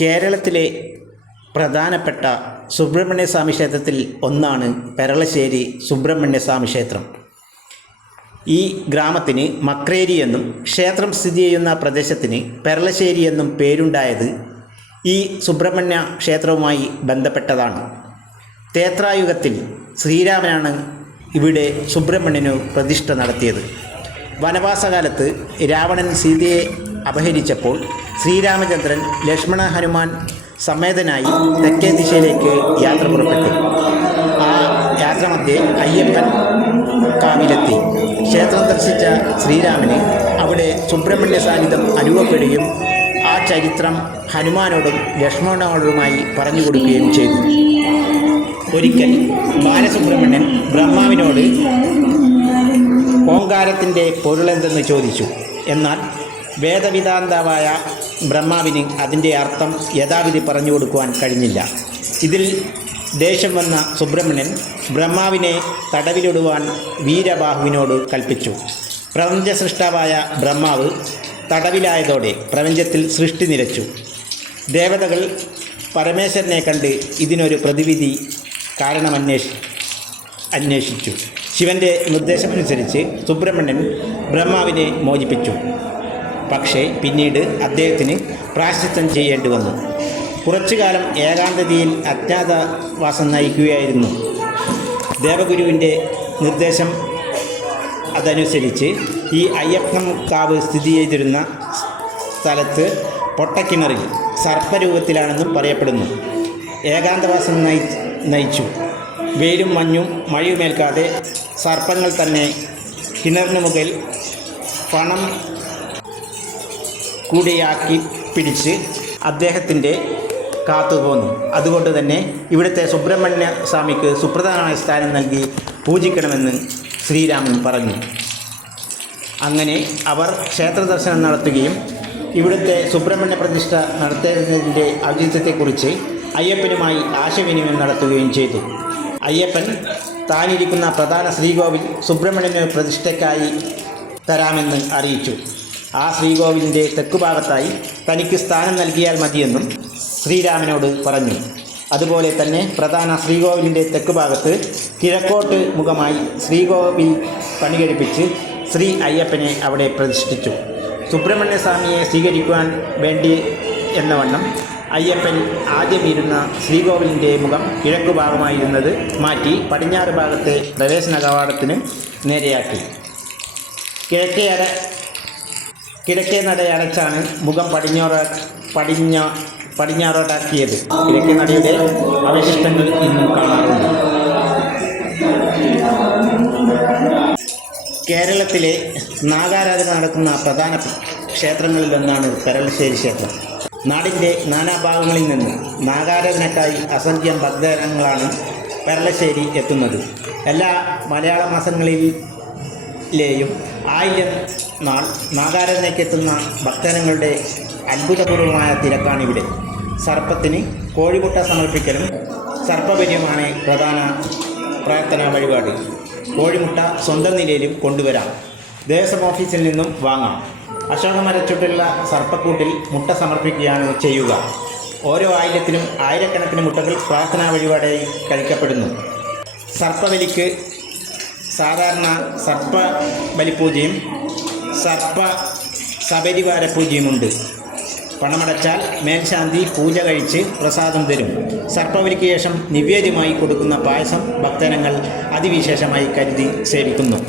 കേരളത്തിലെ പ്രധാനപ്പെട്ട സുബ്രഹ്മണ്യസ്വാമി ക്ഷേത്രത്തിൽ ഒന്നാണ് പെരളശ്ശേരി സുബ്രഹ്മണ്യസ്വാമി ക്ഷേത്രം. ഈ ഗ്രാമത്തിന് മക്രേരി എന്നും ക്ഷേത്രം സ്ഥിതി ചെയ്യുന്ന പ്രദേശത്തിന് പെരളശ്ശേരി എന്നും പേരുണ്ടായത് ഈ സുബ്രഹ്മണ്യ ക്ഷേത്രവുമായി ബന്ധപ്പെട്ടതാണ്. ത്രേതായുഗത്തിൽ ശ്രീരാമനാണ് ഇവിടെ സുബ്രഹ്മണ്യനു പ്രതിഷ്ഠ നടത്തിയത്. വനവാസകാലത്ത് രാവണൻ സീതയെ അപഹരിച്ചപ്പോൾ ശ്രീരാമചന്ദ്രൻ ലക്ഷ്മണ ഹനുമാൻ സമേതനായി തെക്കേ ദിശയിലേക്ക് യാത്ര പുറപ്പെട്ടു. ആ യാത്രമധ്യേ അയ്യപ്പൻ കാവിലെത്തി. ക്ഷേത്രം ദർശിച്ച ശ്രീരാമന് അവിടെ സുബ്രഹ്മണ്യ സാന്നിധ്യം അനുഭവപ്പെടുകയും ആ ചരിത്രം ഹനുമാനോടും ലക്ഷ്മണനോടുമായി പറഞ്ഞു കൊടുക്കുകയും ചെയ്തു. ഒരിക്കൽ ബാലസുബ്രഹ്മണ്യൻ ബ്രഹ്മാവിനോട് ഓങ്കാരത്തിൻ്റെ പൊരുളെന്തെന്ന് ചോദിച്ചു. എന്നാൽ വേദവിദാന്താവായ ബ്രഹ്മാവിന് അതിൻ്റെ അർത്ഥം യഥാവിധി പറഞ്ഞു കൊടുക്കുവാൻ കഴിഞ്ഞില്ല. ഇതിൽ ദേഷ്യം വന്ന സുബ്രഹ്മണ്യൻ ബ്രഹ്മാവിനെ തടവിലിടുവാൻ വീരബാഹുവിനോട് കൽപ്പിച്ചു. പ്രപഞ്ച സൃഷ്ടാവായ ബ്രഹ്മാവ് തടവിലായതോടെ പ്രപഞ്ചത്തിൽ സൃഷ്ടി നിലച്ചു. ദേവതകൾ പരമേശ്വരനെ കണ്ട് ഇതിനൊരു പ്രതിവിധി അന്വേഷിച്ചു. ശിവൻ്റെ നിർദ്ദേശമനുസരിച്ച് സുബ്രഹ്മണ്യൻ ബ്രഹ്മാവിനെ മോചിപ്പിച്ചു. പക്ഷേ പിന്നീട് അദ്ദേഹത്തിന് പ്രായശ്ചിത്തം ചെയ്യേണ്ടി വന്നു. കുറച്ചു കാലം ഏകാന്തതയിൽ അജ്ഞാതവാസം നയിക്കുകയായിരുന്നു. ദേവഗുരുവിൻ്റെ നിർദ്ദേശം അതനുസരിച്ച് ഈ അയ്യപ്പൻകാവ് സ്ഥിതി ചെയ്തിരുന്ന സ്ഥലത്ത് പൊട്ടക്കിണറിൽ സർപ്പരൂപത്തിലാണെന്നും പറയപ്പെടുന്നു. ഏകാന്തവാസം നയിച്ചു. വെയിലും മഞ്ഞും മഴയുമേൽക്കാതെ സർപ്പങ്ങൾ തന്നെ കിണറിന് മുകളിൽ പണം കൂടിയാക്കി പിടിച്ച് അദ്ദേഹത്തിൻ്റെ കാത്തുപോന്നു. അതുകൊണ്ട് തന്നെ ഇവിടുത്തെ സുബ്രഹ്മണ്യ സ്വാമിക്ക് സുപ്രധാനമായ സ്ഥാനം നൽകി പൂജിക്കണമെന്ന് ശ്രീരാമൻ പറഞ്ഞു. അങ്ങനെ അവർ ക്ഷേത്ര ദർശനം നടത്തുകയും ഇവിടുത്തെ സുബ്രഹ്മണ്യ പ്രതിഷ്ഠ നടത്തുന്നതിൻ്റെ ഔചിത്യത്തെക്കുറിച്ച് അയ്യപ്പനുമായി ആശയവിനിമയം നടത്തുകയും ചെയ്തു. അയ്യപ്പൻ താനിരിക്കുന്ന പ്രധാന ശ്രീകോവിൽ സുബ്രഹ്മണ്യന് പ്രതിഷ്ഠയ്ക്കായി തരാമെന്ന് അറിയിച്ചു. ആ ശ്രീകോവിലിൻ്റെ തെക്കുഭാഗത്തായി തനിക്ക് സ്ഥാനം നൽകിയാൽ മതിയെന്നും ശ്രീരാമനോട് പറഞ്ഞു. അതുപോലെ തന്നെ പ്രധാന ശ്രീകോവിലിൻ്റെ തെക്കുഭാഗത്ത് കിഴക്കോട്ട് മുഖമായി ശ്രീകോവിൽ പണികഴിപ്പിച്ച് ശ്രീ അയ്യപ്പനെ അവിടെ പ്രതിഷ്ഠിച്ചു. സുബ്രഹ്മണ്യ സ്വാമിയെ സ്വീകരിക്കുവാൻ വേണ്ടി എന്നവണ്ണം അയ്യപ്പൻ ആദ്യം ഇരുന്ന ശ്രീകോവിലിൻ്റെ മുഖം കിഴക്കു ഭാഗമായിരുന്നത് മാറ്റി പടിഞ്ഞാറ് ഭാഗത്തെ പ്രവേശന കവാടത്തിന് നേരെയാക്കി. കിഴക്കേ നട അടച്ചാണ് മുഖം പടിഞ്ഞാറോട്ടാക്കിയത്. കിഴക്കേ നടയുടെ അവശിഷ്ടങ്ങൾ ഇന്നും കാണാറുണ്ട്. കേരളത്തിലെ നാഗാരാധന നടക്കുന്ന പ്രധാന ക്ഷേത്രങ്ങളിലൊന്നാണ് പെരളശ്ശേരി ക്ഷേത്രം. നാടിൻ്റെ നാനാഭാഗങ്ങളിൽ നിന്ന് നാഗാരാധനയ്ക്കായി അസംഖ്യം ഭക്തജനങ്ങളാണ് പെരളശ്ശേരി എത്തുന്നത്. എല്ലാ മലയാള മാസങ്ങളിലെയും ആയില്യം നാൾ നാഗാരാധനയ്ക്കെത്തുന്ന ഭക്തജനങ്ങളുടെ അത്ഭുതപൂർവമായ തിരക്കാണിവിടെ. സർപ്പത്തിന് കോഴിമുട്ട സമർപ്പിക്കലും സർപ്പബലിയുമാണ് പ്രധാന പ്രാർത്ഥനാ വഴിപാട്. കോഴിമുട്ട സ്വന്തം നിലയിലും കൊണ്ടുവരാം. ദേവസ്വം ഓഫീസിൽ നിന്നും വാങ്ങാം. അശോകമരച്ചുട്ടുള്ള സർപ്പക്കൂട്ടിൽ മുട്ട സമർപ്പിക്കുകയാണ് ചെയ്യുക. ഓരോ ആയില്യത്തിലും ആയിരക്കണക്കിന് മുട്ടകൾ പ്രാർത്ഥനാ വഴിപാടായി കഴിക്കപ്പെടുന്നു. സർപ്പബലിക്ക് സാധാരണ സർപ്പബലിപൂജയും സപരിവാര പൂജയുമുണ്ട്. പണമടച്ചാൽ മേൽശാന്തി പൂജ കഴിച്ച് പ്രസാദം തരും. സർപ്പബലിക്ക് ശേഷം നിവേദ്യമായി കൊടുക്കുന്ന പായസം ഭക്തജനങ്ങൾ അതിവിശേഷമായി കരുതി സേവിക്കുന്നു.